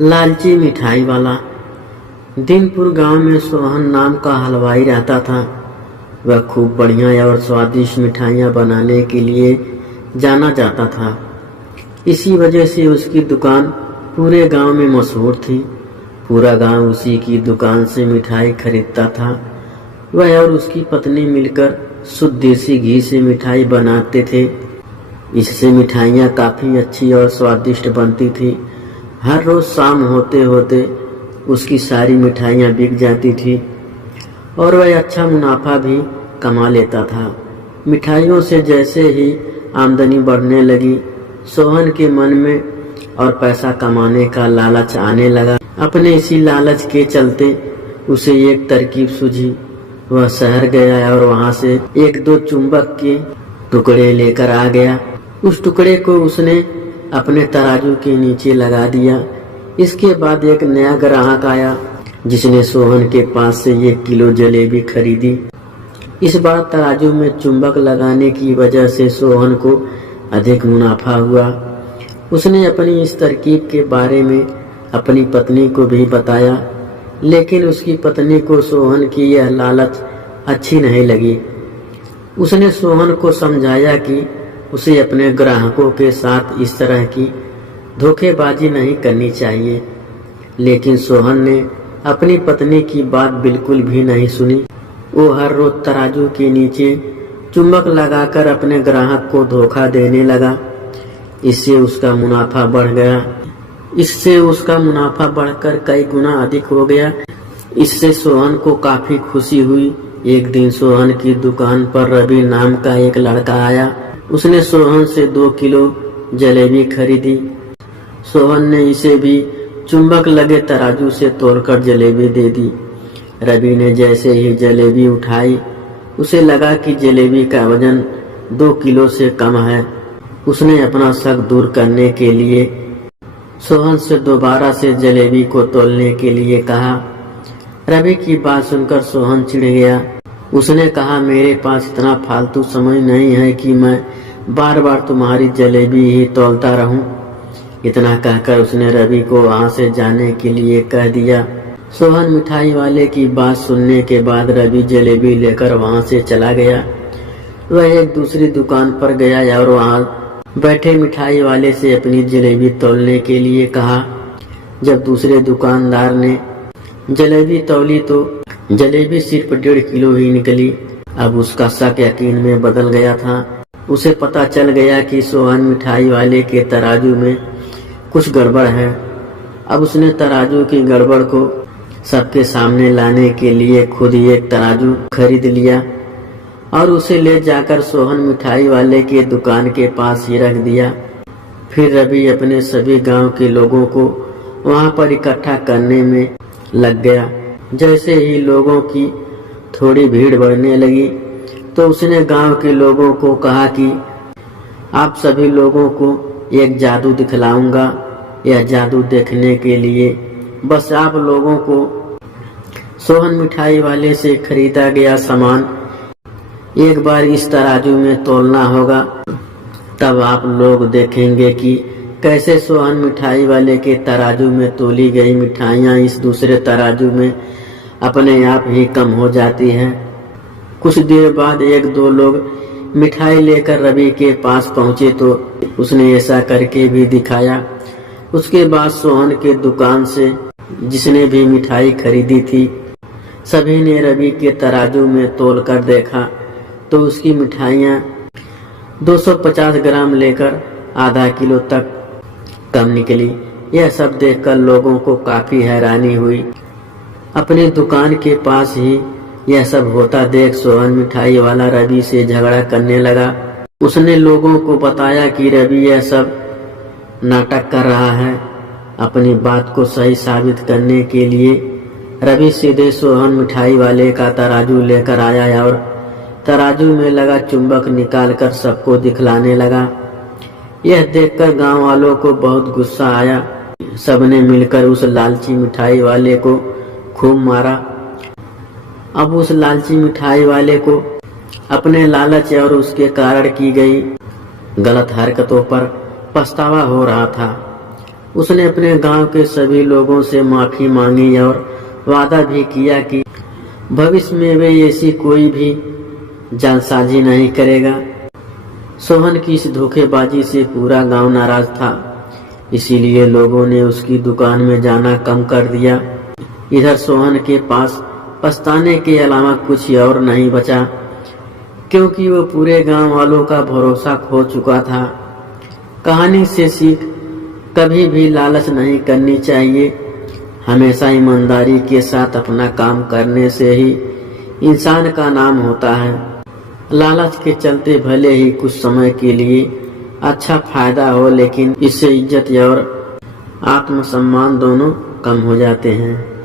लालची मिठाई वाला। दीनपुर गांव में सोहन नाम का हलवाई रहता था। वह खूब बढ़िया और स्वादिष्ट मिठाइयाँ बनाने के लिए जाना जाता था। इसी वजह से उसकी दुकान पूरे गांव में मशहूर थी। पूरा गांव उसी की दुकान से मिठाई खरीदता था। वह और उसकी पत्नी मिलकर शुद्ध देसी घी से मिठाई बनाते थे। इससे मिठाइयाँ काफ़ी अच्छी और स्वादिष्ट बनती थी। हर रोज़ शाम होते होते उसकी सारी मिठाइयाँ बिक जाती थी और वह अच्छा मुनाफा भी कमा लेता था। मिठाइयों से जैसे ही आमदनी बढ़ने लगी, सोहन के मन में और पैसा कमाने का लालच आने लगा। अपने इसी लालच के चलते उसे एक तरकीब सूझी। वह शहर गया और वहां से एक दो चुंबक के टुकड़े लेकर आ गया। उस टुकड़े को उसने अपने तराजू के नीचे लगा दिया। इसके बाद एक नया ग्राहक आया जिसने सोहन के पास से 1 किलो जलेबी खरीदी। इस बार तराजू में चुंबक लगाने की वजह से सोहन को अधिक मुनाफा हुआ। उसने अपनी इस तरकीब के बारे में अपनी पत्नी को भी बताया, लेकिन उसकी पत्नी को सोहन की यह लालच अच्छी नहीं लगी। उसने सोहन को समझाया कि उसे अपने ग्राहकों के साथ इस तरह की धोखेबाजी नहीं करनी चाहिए, लेकिन सोहन ने अपनी पत्नी की बात बिल्कुल भी नहीं सुनी। वो हर रोज तराजू के नीचे चुंबक लगाकर अपने ग्राहक को धोखा देने लगा। इससे उसका मुनाफा बढ़ गया। इससे उसका मुनाफा बढ़कर कई गुना अधिक हो गया। इससे सोहन को काफी खुशी हुई। एक दिन सोहन की दुकान पर रवि नाम का एक लड़का आया। उसने सोहन से 2 किलो जलेबी खरीदी। सोहन ने इसे भी चुंबक लगे तराजू से तोड़कर जलेबी दे दी। रवि ने जैसे ही जलेबी उठाई, उसे लगा कि जलेबी का वजन 2 किलो से कम है। उसने अपना शक दूर करने के लिए सोहन से दोबारा से जलेबी को तोलने के लिए कहा। रवि की बात सुनकर सोहन चिढ़ गया। उसने कहा, मेरे पास इतना फालतू समय नहीं है कि मैं बार बार तुम्हारी जलेबी ही तोलता रहूं। इतना कहकर उसने रवि को वहां से जाने के लिए कह दिया। सोहन मिठाई वाले की बात सुनने के बाद रवि जलेबी लेकर वहां से चला गया। वह एक दूसरी दुकान पर गया और वहां बैठे मिठाई वाले से अपनी जलेबी तौलने के लिए कहा। जब दूसरे दुकानदार ने जलेबी तौली तो जलेबी सिर्फ 1.5 किलो ही निकली। अब उसका शक यकीन में बदल गया था। उसे पता चल गया कि सोहन मिठाई वाले के तराजू में कुछ गड़बड़ है। अब उसने तराजू की गड़बड़ को सबके सामने लाने के लिए खुद ही एक तराजू खरीद लिया और उसे ले जाकर सोहन मिठाई वाले के दुकान के पास ही रख दिया। फिर रवि अपने सभी गांव के लोगों को वहां पर इकट्ठा करने में लग गया। जैसे ही लोगों की थोड़ी भीड़ बढ़ने लगी तो उसने गांव के लोगों को कहा कि आप सभी लोगों को एक जादू दिखलाऊंगा। यह जादू देखने के लिए बस आप लोगों को सोहन मिठाई वाले से खरीदा गया सामान एक बार इस तराजू में तोलना होगा। तब आप लोग देखेंगे कि कैसे सोहन मिठाई वाले के तराजू में तोली गई मिठाइयाँ इस दूसरे तराजू में अपने आप ही कम हो जाती हैं। कुछ देर बाद 1-2 लोग मिठाई लेकर रवि के पास पहुंचे तो उसने ऐसा करके भी दिखाया। उसके बाद सोहन के दुकान से जिसने भी मिठाई खरीदी थी, सभी ने रवि के तराजू में तोलकर देखा तो उसकी मिठाइयाँ 250 ग्राम लेकर आधा किलो तक कम निकली। यह सब देखकर लोगों को काफी हैरानी हुई। अपनी दुकान के पास ही यह सब होता देख सोहन मिठाई वाला रवि से झगड़ा करने लगा। उसने लोगों को बताया कि रवि यह सब नाटक कर रहा है। अपनी बात को सही साबित करने के लिए रवि सीधे सोहन मिठाई वाले का तराजू लेकर आया और तराजू में लगा चुंबक निकालकर सबको दिखलाने लगा। यह देखकर गांव वालों को बहुत गुस्सा आया। सबने मिलकर उस लालची मिठाई वाले को खूब मारा। अब उस लालची मिठाई वाले को अपने लालच और उसके कारण की गई गलत हरकतों पर पछतावा हो रहा था। उसने अपने गांव के सभी लोगों से माफी मांगी और वादा भी किया कि भविष्य में वे ऐसी कोई भी जालसाजी नहीं करेगा। सोहन की इस धोखेबाजी से पूरा गांव नाराज था, इसीलिए लोगों ने उसकी दुकान में जाना कम कर दिया। इधर सोहन के पास पछताने के अलावा कुछ और नहीं बचा, क्योंकि वो पूरे गांव वालों का भरोसा खो चुका था। कहानी से सीख, कभी भी लालच नहीं करनी चाहिए। हमेशा ईमानदारी के साथ अपना काम करने से ही इंसान का नाम होता है। लालच के चलते भले ही कुछ समय के लिए अच्छा फायदा हो, लेकिन इससे इज्जत और आत्मसम्मान दोनों कम हो जाते हैं।